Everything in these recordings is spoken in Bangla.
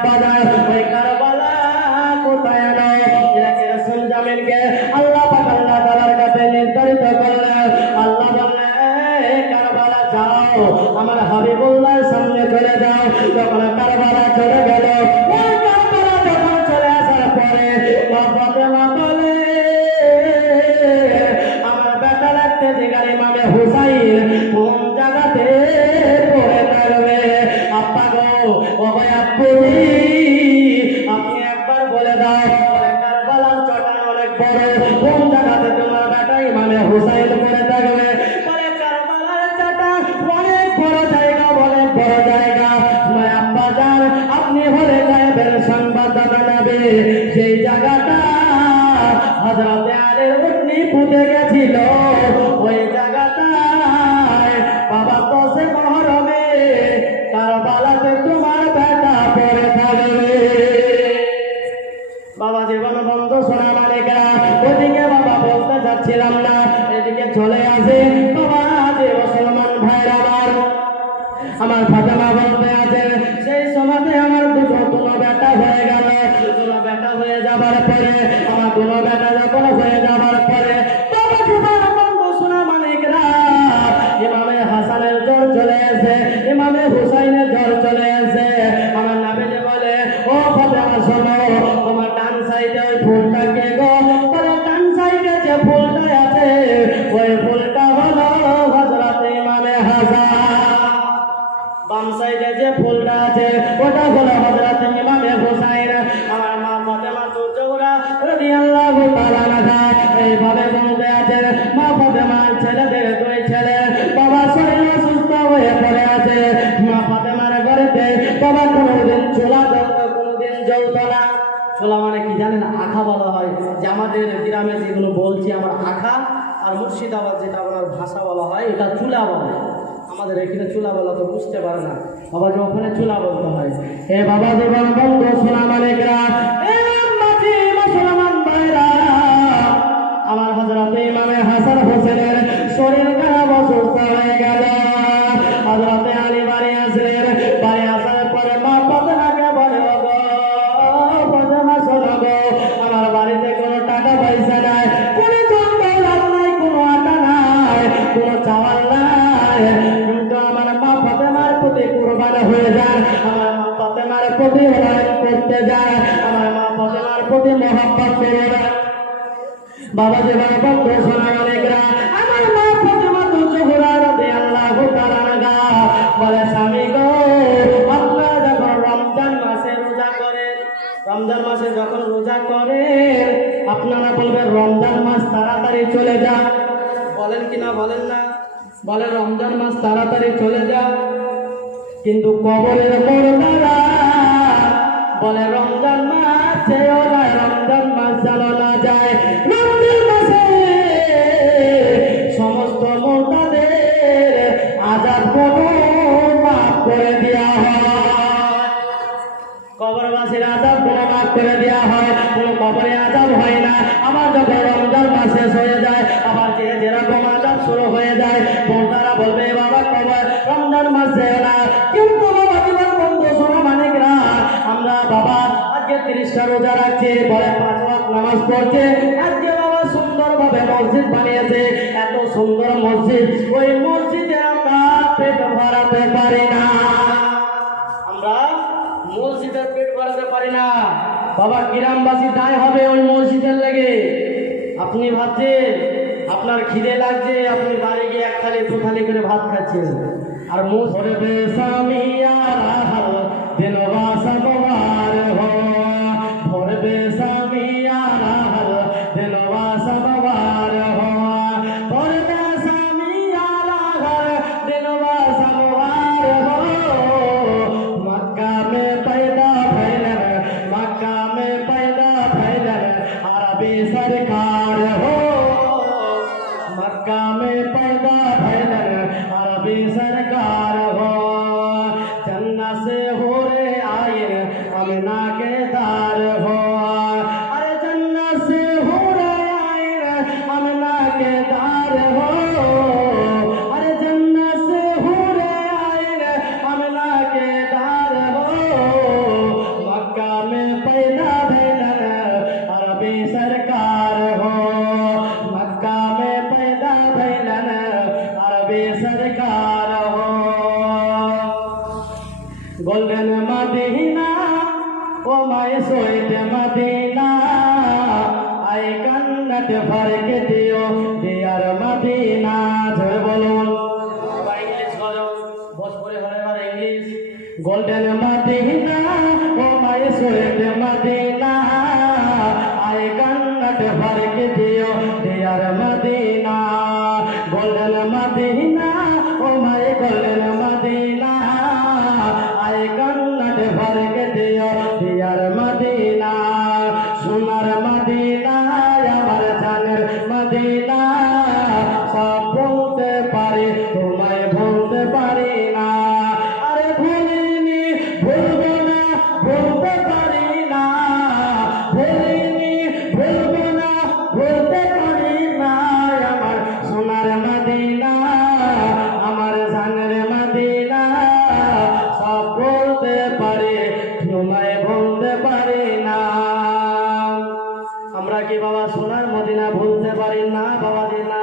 আব্বা যায় ওই কারবালা কোথায় এলো এটাকে রাসূল জামিনকে আল্লাহ পাক আল্লাহ তাআলার কাছে নির্ধারিত করলেন আল্লাহ বললেন কারবালা যাও আমার হাবিবুল্লাহর সামনে চলে যাও যখন কারবালা চলে গেল ওই কারবালা যখন চলে আসার পরে ফাতেমা বলে আমার বেটা লাগতে যেখানে ইমামে হুসাইন কোন জায়গাতে পড়ে থাকবে আব্বা গো ও ভাই আব্বুজি আপনি একবার বলে দাও কারবালার চটান অনেক বড় কোন জায়গাতে তোমার বেটা ইমামে হুসাইন পড়ে থাকবে বলে কারবালার চটান অনেক বড় জায়গা বলে বড় জায়গা নয় আব্বা যান আপনি হলে গায়েবের সংবাদদাতা নেবে সেই জায়গাটা হযরতে আলীর উটনি পুঁতে গেছিল ওই জায়গাটায় বাবা 10 মুহররমে কারবালাতে তোমার বেটা পড়ে থাকবে বাবা জীবন বন্ধু সোনা মালিকরা ওদিকে বাবা বলতে যাচ্ছিলাম না এদিকে চলে আসে বাবা যে মুসলমান ভাইরা আমার ফাতেমা বলতে আছে সেই সময়তে আমার দুটো বেটা হয়ে গেল দুটো বেটা হয়ে যাবার পরে আমার দুটো বেটা যখন হয়ে যাবার পরে বাবা জীবন বন্ধু সোনা মালিকরা ইমামে হাসানের জ্বর চলে আসে ইমামে হুসাইনের জ্বর চলে আসে আমার নবীজি বলে ও ফাতেমা শোনো তোমার ডান সাইডে ওই ফুলটা কে গো বলে ডান সাইডে যে ফুলটা আছে ওই ফুলটা হলো হযরত ইমামে হাসান বাম সাইডে যে ফুলটা আছে ওটা হলো হযরত ইমামে হুসাইন আমার মা ফাতেমা জোহরা রাদিয়াল্লাহু তাআলা আনহা এইভাবে বলতে আছে মা ফাতেমার ছেলেদের দুই ছেলে বাবা শরীর অসুস্থ হয়ে পড়ে আছে মা ফাতেমার ঘরেতে বাবা কোনোদিন চুলা জ্বলতো কোনোদিন জ্বলতো না চুলা মানে কি জানেন আখা বলা হয় যে আমাদের গ্রামে যেগুলো বলছি আমার আখা আর মুর্শিদাবাদ যেটা আমার ভাষা বলা হয় এটা চুলা বলে আমাদের এখানে চুলা বলা তো বুঝতে পারে না বাবা যে ওখানে চুলা বলতে হয় হে বাবা জীবন বন্ধু সোনা মালিকরা মুসলমান ভাইরা আমার হযরত ইমামে হাসান হোসেনের শরীর খারাপ অসুস্থ হয়ে গেল হযরত আলী বাড়ি আসলেন বাড়ি আসার পরে মা ফাতেমাকে বলে গো ফাতেমা শোনো গো আমার বাড়িতে কোনো টাকা পয়সা নাই কোনো জঙ্গল নাই কোনো আটা নাই কোনো চাওয়াল নাই কিন্তু আমার মা ফাতেমার প্রতি কুরবান হয়ে যায় আমার মা ফাতেমার প্রতি হলান করতে যায় আমার মা ফাতেমার প্রতি মহব্বত করে যায় বাবা যে বাবা সোনা মালিকরা আমার মা ফাতেমা জোহরা রাদিয়াল্লাহু তাআলা আনহা বলে স্বামী গো আপনারা যখন রমজান মাসে রোজা করেন রমজান মাসে যখন রোজা করেন আপনারা বলবেন রমজান মাস তাড়াতাড়ি চলে যাক বলেন কি না বলেন না বলে রমজান মাস তাড়াতাড়ি চলে যাক কিন্তু কবরের মুর্দারা বলে রমজান মাসে ওরা রমজান মাস চালানো যায় রমজান মাসে সমস্ত মুর্দাদের আযাব কোনো মাফ করে দেওয়া হয় কবরবাসীর আযাব কোনো মাফ করে দেওয়া হয় কোনো কবরে আযাব হয় না আবার যখন রমজান মাস শেষ হয়ে যায় আবার যে যেরকম আযাব শুরু হয়ে যায় মুর্দারা বলবে বাবা কবর রমজান মাসে না কিন্তু বাবা জীবন বন্ধু সোনা মালিকরা আমরা বাবা আজকে 30টা রোজা রাখছে বলে 5 ওয়াক্ত নামাজ পড়ছে আজকে বাবা সুন্দরভাবে মসজিদ বানিয়েছে এত সুন্দর মসজিদ ওই মসজিদে আমরা পেট ভরাতে পারি না আমরা মসজিদের পেট ভরাতে পারি না বাবা গ্রামবাসী দায় হবে ওই মসজিদের লেগে আপনি ভাবছেন আপনার খিদে লাগছে আপনি বাড়ি গিয়ে এক থালি দু থালি করে ভাত খাচ্ছেন আর মুখ ধরে বেসামিয়া রাহাল দিনবা সমবার হো ভোর বেসামিয়া রাহাল দিনবা সমবার হো ভোর বেসামিয়া রাহাল দিনবা সমবার হো মক্কা মে पैदा भैलन अरबी सरकार हो मक्का में पैदा भैलन अरबी सरकार हो जन्नत से हो रे Medina oh my sweet Medina आई कन्नट भर के दियो डियर मदीना जोरे बोलुन इंग्लिश बोलो भोजपुरी হলে আর English golden Medina oh my sweet Medina आई कन्नट भर के दियो dear Medina golden Medina oh my golden Medina आई कन्नट भर के दियो डियर मदीना सोनार मदीना আমার জানের মদিনা সব বলতে পারি তোমায় ভুলতে পারি না আরে ভুলিনি ভুলবো না ভুলতে পারি না ভুলিনি ভুলবো না ভুলতে পারি না আমার সোনার মদিনা আমার জানের মদিনা সব বলতে পারি তোমায় ভুলতে পারি না আমরা কি বাবা সোনার মদিনা ভুলতে পারি না বাবাজি না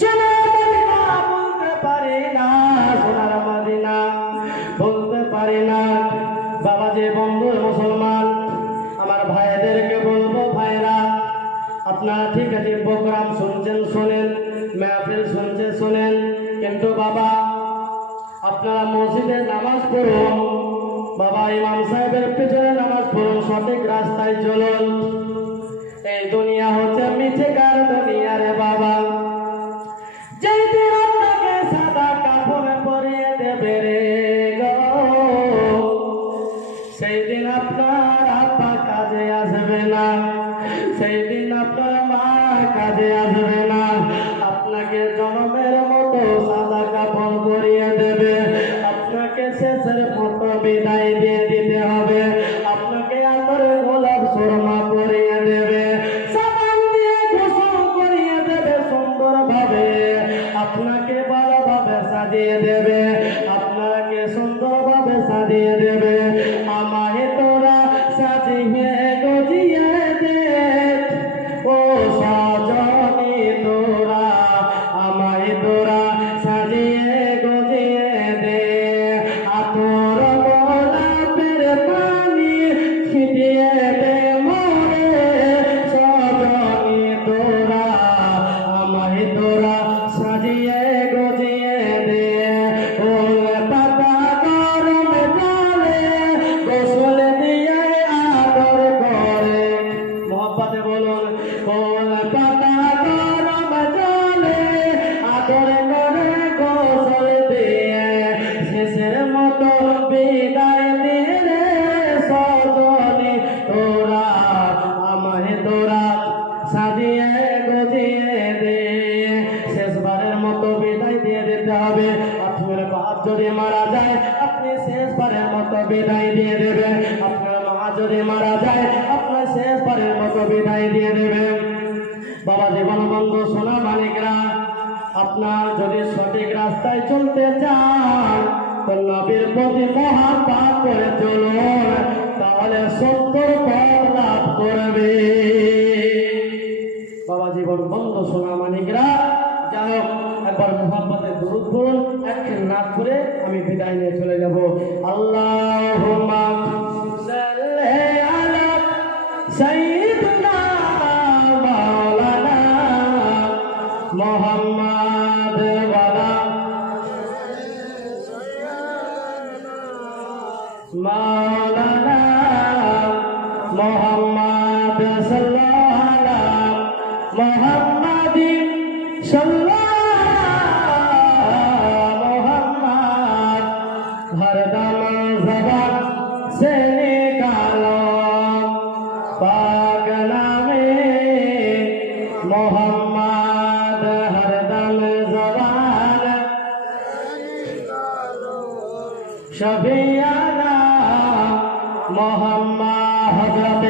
সোনার মদিনা ভুলতে পারি না সোনার মদিনা ভুলতে পারি না বাবাজি বন্ধু মুসলমান আমার ভাইদেরকে বলবো ভাইরা আপনারা ঠিক আছে প্রোগ্রাম শুনছেন শোনেন মেহফিল শুনছেন শোনেন কিন্তু বাবা আপনারা মসজিদে নামাজ পড়ুন বাবা ইমাম সাহেবের পিছনে নামাজ পড়ুন সঠিক রাস্তায় চলুন এই দুনিয়া হচ্ছে মিথ্যেকার দুনিয়া রে বাবা যেদিন আপনাকে সাদা কাপড় পরিয়ে দেবে রে গো সেই দিন আপনার আপা কাজে আসবে না সেই দিন আপনার মা কাজে আসবে না আপনাকে জন্মের মতো সাদা কাপড় পরিয়ে দেবে আপনাকে শেষের মতো বিদায় দিয়ে দিতে হবে আপনাকে আতরে গোলাপ সুরমা পরিয়ে দেবে সাবান দিয়ে গোসল করিয়ে দেবে সুন্দরভাবে আপনাকে ভালোভাবে সাজিয়ে দেবে আপনাকে সুন্দরভাবে সাজিয়ে দেবে আমায় তোরা সাজিয়ে গজিয়ে দে ও সজনী তোরা আমায় তোরা সাজিয়ে গজিয়ে দে আতর গোলাপের পানি ছিটিয়ে দে মোরে সজনী তোরা আমায় তোরা সাজিয়ে গজিয়ে দে ফুল পাতা গরম জলে গোসল দিয়ে আদর করে মোহব্বতে বলুন ফুল পাতা গরম জলে আদর করে গোসল দিয়ে শেষের মতো বিদায় দিলে সজনী তোরা আমায় তোরা সাজিয়ে গজিয়ে দে শেষবারের মতো বিদায় দিয়ে দিতে হবে আপনার বাপ যদি মারা যায় আপনি শেষবারের মতো বিদায় দিয়ে দেবেন আপনার মা যদি মারা যায় আপনার শেষবারের মতো বিদায় দিয়ে দেবেন বাবা জীবন বন্ধু সোনা মানিকরা আপনার যদি সঠিক রাস্তায় চলতে চান তো নবীর প্রতি মহাপাত করে চলুন তাহলে 70 পদ লাভ করবে বাবা জীবন বন্ধু সোনা মানিকরা যাই হোক একবার মোহাম্মদে দুরূদ পড়ুন একখান নাচ করে আমি বিদায় নিয়ে চলে যাব আল্লাহুম্মা সাল্লি আলা সাইয়্যিদিনা মাওলানা মুহাম্মদ ওয়ালা মাওলানা মুহাম্মদ সাল্লাল্লাহু আলা মুহাম্মাদিন সাল্লাল্লাহু মুহাম্মদ हरदम ज़बान से निकालो पाक नामे मोहम्मद हरदम ज़बान शफियाना मोहम्मद हज़रत